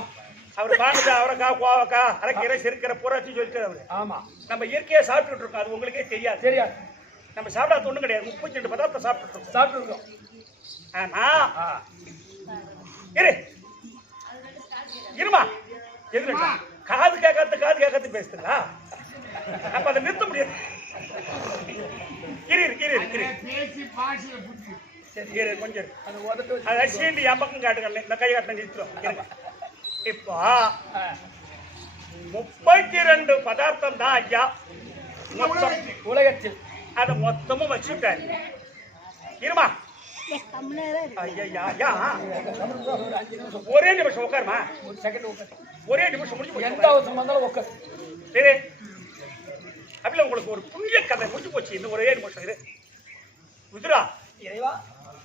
அவர் பாருங்க, அவரைக்காய், கோவக்காய், அரைக்கீரை, செருக்கிற பூராச்சி சொல்லிட்டு அவரு. ஆமா, நம்ம இயற்கையா சாப்பிட்டுட்டு இருக்கோம், அது உங்களுக்கே தெரியாது. தெரியாது. நம்ம சாப்பிடாத ஒண்ணும் கிடையாது. 32 பதார்த்தம் சாப்பிட்டுட்டு சாப்பிட்டுருக்கோம். ஆனா இருமா எது காது கேட்காத்து பேசுறா, அப்ப அதை நிறுத்த முடியாது. கொஞ்சம் அதான் சீண்டி என் பக்கம் காட்டுங்க, இந்த கை காட்ட நிறுத்துறோம். இப்போ 32 பதார்த்தம் தான் ஐயா உலகத்தில். அதை மொத்தமும் வச்சுட்டாரு. இருமா ஐயா, ஒரே நிமிஷம் உட்காருமா, ஒரு செகண்ட் உட்கார். ஒரே நிமிஷம் முடிஞ்சு எந்த அவசரம் வந்தாலும் உட்கார். சரி, அப்படில உங்களுக்கு ஒரு புண்ணிய கதை முடிஞ்சு போச்சு. இந்த ஒரே நிமிஷம் இரு. குதிரா இறைவா,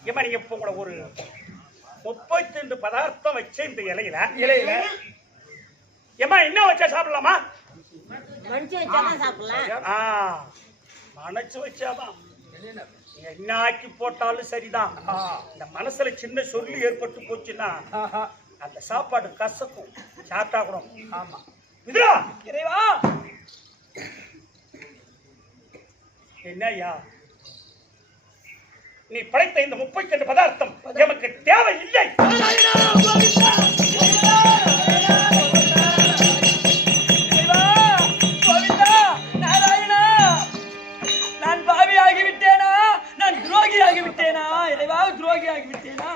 ஏமா நீங்க இப்ப உங்களை ஒரு 32 பதார்த்தம் வச்ச இந்த இலையில ஏமா என்ன வச்சா சாப்பிடலாமா? மனுச்சு வச்சாதான் சாப்பிடலாம். மனச்சு வச்சாதான். என்ன ஆக்கி போட்டாலும் சரிதான். இந்த மனசுல சின்ன சொல்லி ஏற்பட்டு போச்சுன்னா அந்த சாப்பாடு கசக்கும், சாப்பிட்டா கூட. ஆமா இதுரா இறைவா, என்னய்யா நீ படைத்த இந்த 32 பதார்த்தம் எமக்கு தேவை இல்லை. நான் பாவி ஆகிவிட்டேனா? நான் துரோகி ஆகிவிட்டேனா? இறைவா, துரோகி ஆகிவிட்டேனா?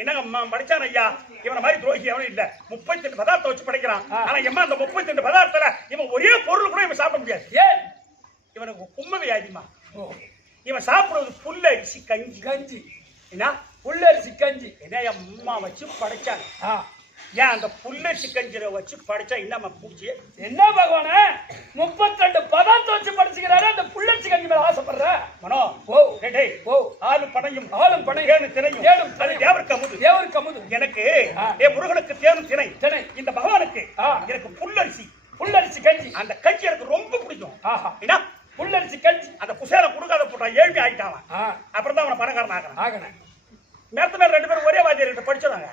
என்னங்க படிச்சான் ஐயா, இவனை மாதிரி துரோகி அவனும் இல்ல. 32 பதார்த்தம் வச்சு படைக்கிறான். ஆனா எம்மா அந்த 32 பதார்த்தத்துல இவன் ஒரே பொருள் கூட இவன் சாப்பிட முடியாது. ஏன்? இவனுக்கு கும்ம வியாதிமா. இவன் சாப்பிடுறது புல்லரிசி கஞ்சி. கஞ்சி என்ன? புல்லரிசி கஞ்சி. என்ன அம்மா வச்சு படைச்சாங்க. ஏன் அந்த புல்லரிசி கஞ்சிரை வச்சு படைச்சா என்னம்மா பூச்சி? என்ன பகவானே, 32 பதார்த்தம் வச்சு படிச்சுக்கிறாரு, அந்த புல்லரிசி கஞ்சி மேல ஆசைப்படுற? மனோ ஓ டேடே ஓ, ஆளும் படையும் ஏனும் திணையும் அது தேவருக்கு அமுது. தேவருக்கு அமுது. எனக்கு முருகனுக்கு தேனும் திணை. இந்த பகவானுக்கு எனக்கு புல்லரிசி கஞ்சி. அந்த கஞ்சி எனக்கு ரொம்ப பிடிக்கும். என்ன புல்லரிசி கஞ்சி? அந்த குசேல குடுக்காத போட்டா ஏழ்மை ஆயிட்டான். அப்புறம் தான் அவனை பணக்காரன் ஆகணும். நேரத்து மேல 2 பேரும் ஒரே வாத்தியார்கிட்ட படிச்சாங்க.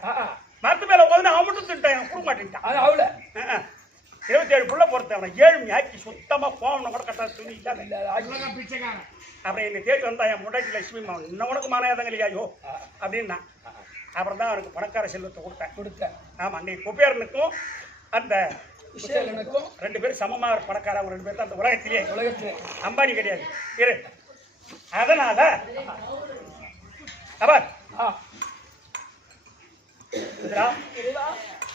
மரத்து மேல உட்காந்து அவன் மட்டும் தின்ட்டான், கொடுக்க மாட்டேன்ட்டான். 27 புள்ள பொறுத்த அவனை ஏழ்மை ஆக்கி சுத்தமா போகணும் கூட கட்டா துணிட்டாங்க. அப்புறம் என்னை தேடி வந்தா என் முன்னாடி லட்சுமி இன்னும் உனக்கு மானாயதங்கலையாயோ அப்படின்னா. அப்புறம் தான் அவனுக்கு பணக்கார செல்வத்தை கொடுத்தேன். ஆமா, நீ குபேரனுக்கும் அந்த 2 பேரும் சமமா பணக்கார 2 பேர் தான் அந்த உலகத்திலே. அம்பானி கிடையாது. இரு, அதனால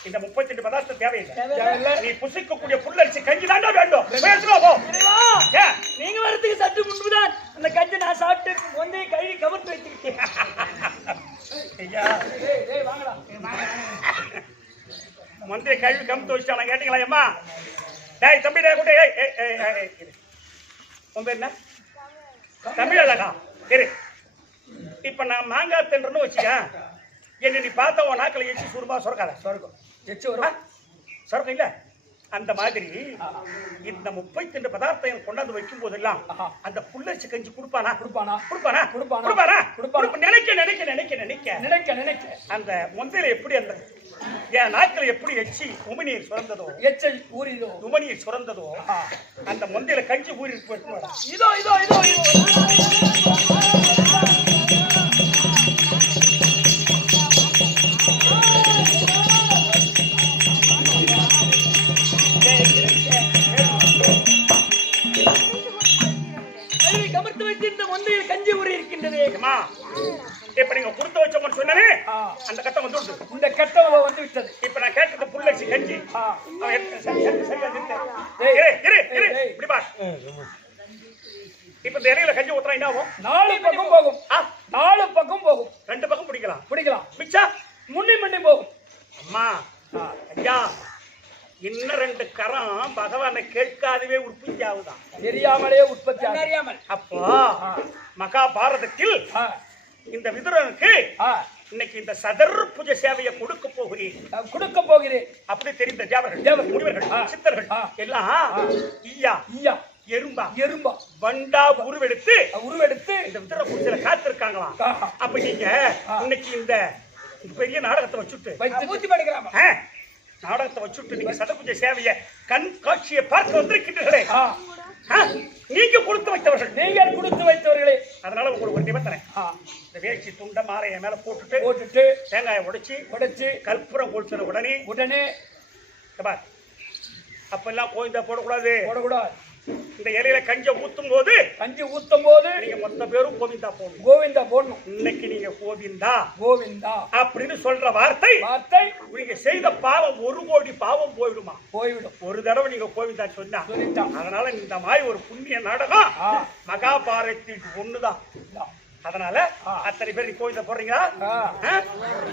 இந்த 32 பதார்த்தம் தேவையில்லை. நீ புசிக்கக்கூடிய புல்லரிசி கஞ்சி தாண்டா வேண்டும். நீங்க வரதுக்கு சற்று முன்புதான் அந்த கஞ்சி நான் சாப்பிட்டு ஒன்றே கழுவி கவர்த்து வச்சுக்கிட்டேன். மந்திரி கழுவி கமுத்து வச்சுட்டான கேட்டீங்களா? அம்மா டேய் தம்பி, டே கூட உன் பேர் என்ன? தமிழ் அழகா. சரி, இப்ப நான் மாங்காய் தின்றன்னு வச்சுக்க, என்ன நீ பார்த்த உன் நாக்கில் எச்சி சுருமா சொரக்காத? சொரக்கும். எச்சி வரும், சொரக்கம் இல்ல. அந்த மாதிரி இந்த 32 பதார்த்தம் கொண்டாந்து வைக்கும் போதெல்லாம் அந்த புல்லரிசி கஞ்சி நினைக்க அந்த முந்தையில எப்படி அந்த என் நாக்கில் எப்படி எச்சி உமிநீர் சுரந்ததோ, எச்சை ஊறிதோ, உமிநீர் சுரந்ததோ, அந்த முந்தையில கஞ்சி ஊறி இதோ இதோ இதோ கமர்த்து வைத்து இந்த முந்தைய கஞ்சி ஊறி இருக்கின்றது. இப்ப நீங்க கொடுத்து வச்சோம்னு சொன்னே அந்த கட்டம் வந்து இந்த கட்டம் வந்து விட்டது. இப்ப நான் கேட்டது புல்லரிசி கஞ்சி. இப்ப இந்த இலையில கஞ்சி ஊத்துறா என்ன ஆகும்? 4 பக்கம் போகும். 4 பக்கம் போகும். 2 பக்கம் பிடிக்கலாம். மிச்சா முன்னி முன்னி போகும். அம்மா ஐயா, இன்னும் 2 கரம் பகவானை கேட்காதவே உற்பத்தி ஆகுதான். தெரியாமலே உற்பத்தி அறியாமல். அப்போ மகாபாரதத்தில் இந்த விதுரனுக்கு இன்னைக்கு இந்த சதர் பூஜை சேவையை கொடுக்க போகிறேன். அப்படி தெரிந்த தேவர்கள், முனிவர்கள், சித்தர்கள் எல்லாம் ஈயா எறும்பா வண்டா உருவெடுத்து இந்த வித்திர பூஜையில காத்திருக்காங்களாம். அப்ப நீங்க இன்னைக்கு இந்த பெரிய நாடகத்தை வச்சுட்டு நாடகத்தை வச்சுட்டு நீங்க சதபூஜை சேவைய கண் காட்சியை பார்க்க வந்திருக்கின்றீர்களே, நீங்க கொடுத்து வைத்தவர்களே. அதனால உங்களுக்கு ஒரு நிபந்தனை, இந்த வேட்சி துண்ட மாலைய மேல போட்டுட்டு தேங்காயை உடைச்சு கற்பூரம் கொளுத்துற உடனே அப்பெல்லாம் கோவிந்தா போடக்கூடாது. இந்த இலையில கஞ்சி ஊத்தும் போது நீங்க மொத்த பேரும் கோவிந்தா போடணும். இன்னைக்கு நீங்க கோவிந்தா அப்படின்னு சொல்ற வார்த்தை நீங்க செய்த பாவம் 1 கோடி பாவம் போயிடும். ஒரு தடவை நீங்க கோவிந்தா சொன்னா. அதனால இந்த மாதிரி ஒரு புண்ணிய நாடகம் மகாபாரதத்துக்கு ஒண்ணுதான். அதனால அத்தனை பேர் கோவிந்தா போடுறீங்களா?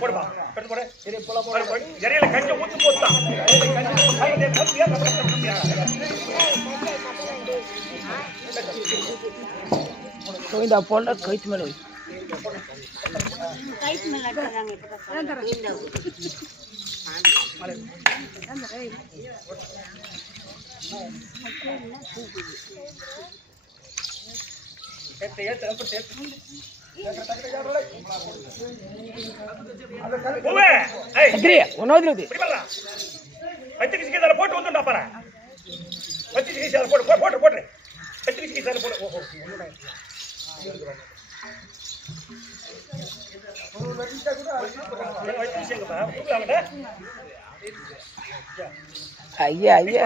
போடுமா இறையில கஞ்ச ஊத்து போட்டான். கோவிந்தா போல கைத்து மேல போட்டு வந்து பாரு. போட்டு போட்டு ஐயா ஐயா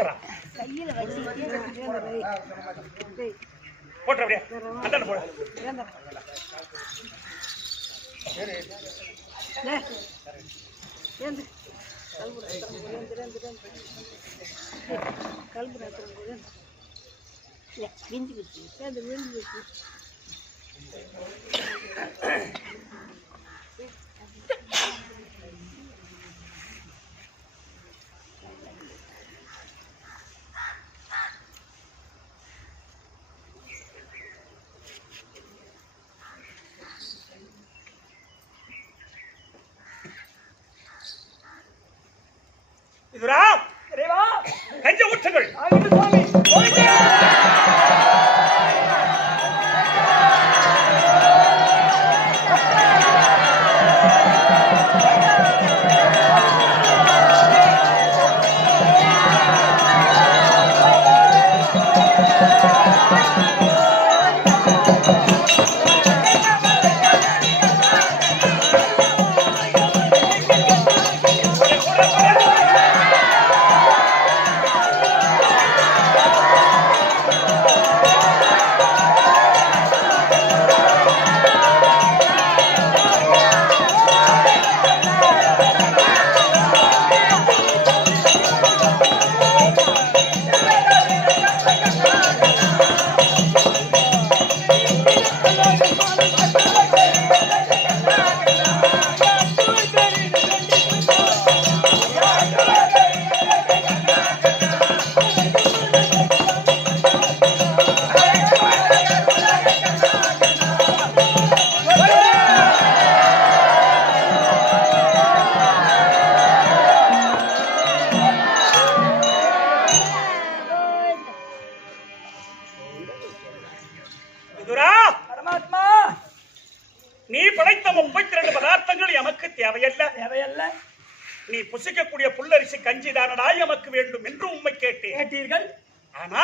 போட்டு அப்படியே அந்தாண்ட போடு. இதுரா கஞ்ச ஊற்றுங்கள். நீ படைத்த 32 பதார்த்தங்கள் எமக்கு தேவையல்ல. நீ புசிக்கக்கூடிய புல்லரிசி கஞ்சி தானடா எமக்கு வேண்டும் என்று உண்மை கேட்டீர்கள். ஆனா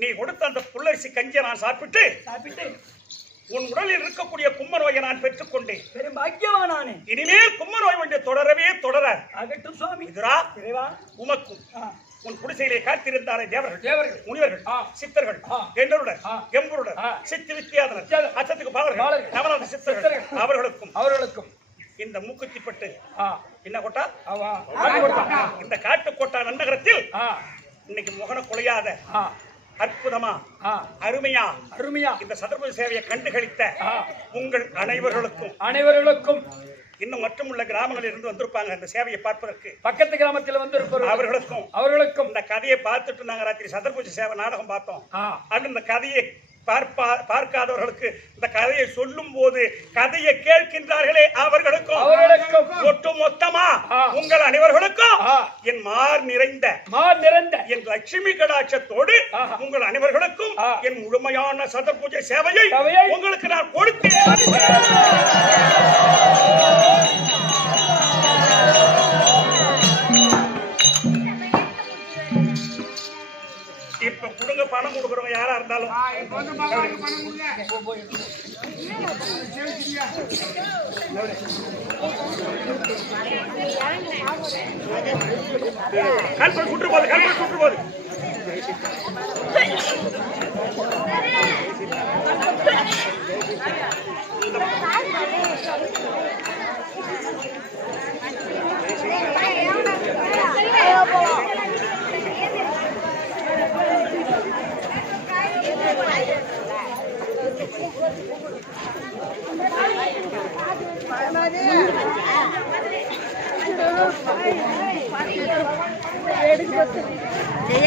நீ கொடுத்த அந்த புல்லரிசி கஞ்சியை நான் சாப்பிட்டு உன் உடலில் இருக்கக்கூடிய கும்ம நோயை நான் பெற்றுக் கொண்டேன். பெரும் பாக்கியவானானே. இனிமேல் கும்ம நோய் வந்து தொடரவே தொடராது. ஆகட்டும் சுவாமி. இதுரா உமக்கும் உன் குடிசையிலே காத்திருந்தாரே தேவர்கள் முனிவர்கள் சித்தர்கள் எண்ணருடன் எம்பருடன் சித்தி வித்தியாதனர் அச்சத்துக்கு பாவர்கள் நவநாத சித்தர்கள் அவர்களுக்கும் இந்த மூக்குத்திப்பட்டு என்ன கோட்டா இந்த காட்டுக்கோட்டா நன்னகரத்தில் இன்னைக்கு முகன குலையாத அற்புதமா அருமையா இந்த சதர்பூஜை சேவையை கண்டுகளித்த உங்கள் அனைவர்களுக்கும் இன்னும் மற்றுமுள்ள கிராமங்களில் இருந்து வந்திருப்பாங்க இந்த சேவையை பார்ப்பதற்கு. பக்கத்து கிராமத்தில் வந்திருப்போம் அவர்களுக்கும் இந்த கதையை பார்த்துட்டு நாங்க ராத்திரி சதர்பூஜை சேவை நாடகம் பார்த்தோம். அது இந்த கதையை பார்க்காதவர்களுக்கு இந்த கதையை சொல்லும் போது கதையை கேட்கின்றார்களே அவர்களுக்கும் ஒட்டு மொத்தமா உங்கள் அனைவர்களுக்கும் என் மார் நிறைந்த என் லட்சுமி கடாட்சத்தோடு உங்கள் அனைவர்களுக்கும் என் முழுமையான சத பூஜை சேவையை உங்களுக்கு நான் கொடுத்தேன். இப்ப கொடுங்க, பணம் கொடுக்குறவங்க யாரா இருந்தாலும் கல்பனை சுற்று போது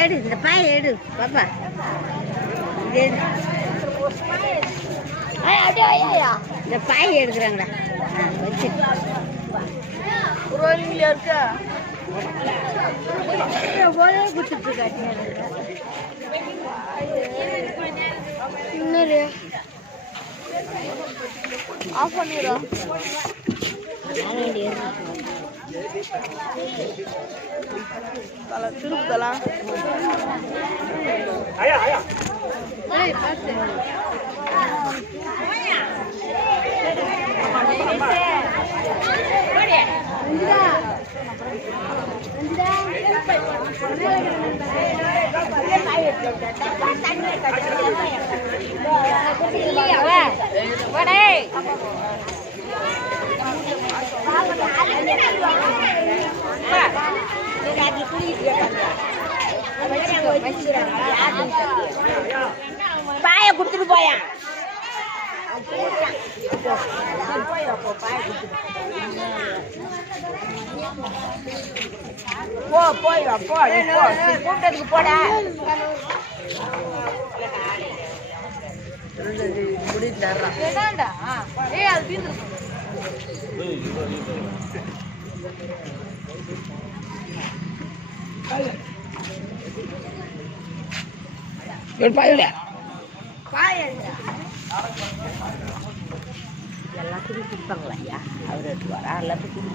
எடு இந்த பாய எடு பாப்பா இந்த பாய எடுக்கிறாங்களா வச்சு இருக்கா கொடுத்துட்டு இன்னொரு ஆஃப் பண்ணிடுறோம். திருப்பதலா பாய குடுத்துட்டு போயா போய் கூட்டத்துக்கு போடா எல்லாத்துக்கும் கொடுப்பாங்களா ஐயா? அவர் எடுத்துவாரா? எல்லாத்துக்கும்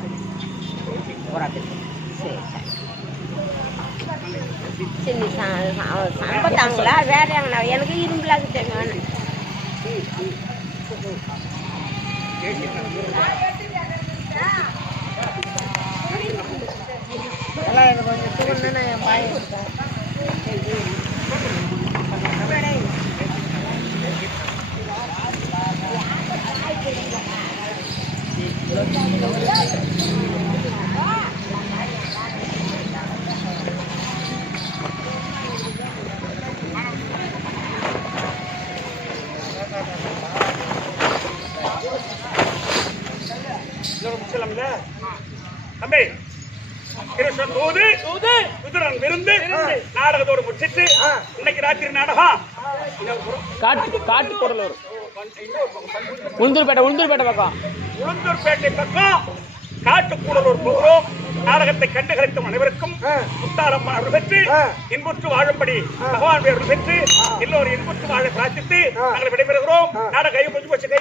சரி சம்பத்தாங்களா? வேற எங்கன்னா எனக்கு இரும்புலாக்கு தெரியும். எனக்கு கொஞ்சம் தூரம்னா என் பாயம் இருக்கேன். தம்பி கிருஷ்ணன் விருந்து நாடகத்தோடு முடிச்சிட்டு இன்னைக்கு ராத்திரி நாடகம் காட்டு கூடலூர் உளுந்தூர்பேட்டை பக்கம் உளுந்தூர்பேட்டை பக்கம் காட்டுக்கூடலூர் போகிறோம். நாடகத்தை கண்டு கழித்தும் அனைவருக்கும் முத்தாரம்மன் அருள் பெற்று இன்புற்று வாழும்படி பகவான் அருள் பெற்று எல்லோரும் இன்புற்று வாழ பிரார்த்தித்து நாங்கள் விடைபெறுகிறோம். நாடகம் கை போச்சு கை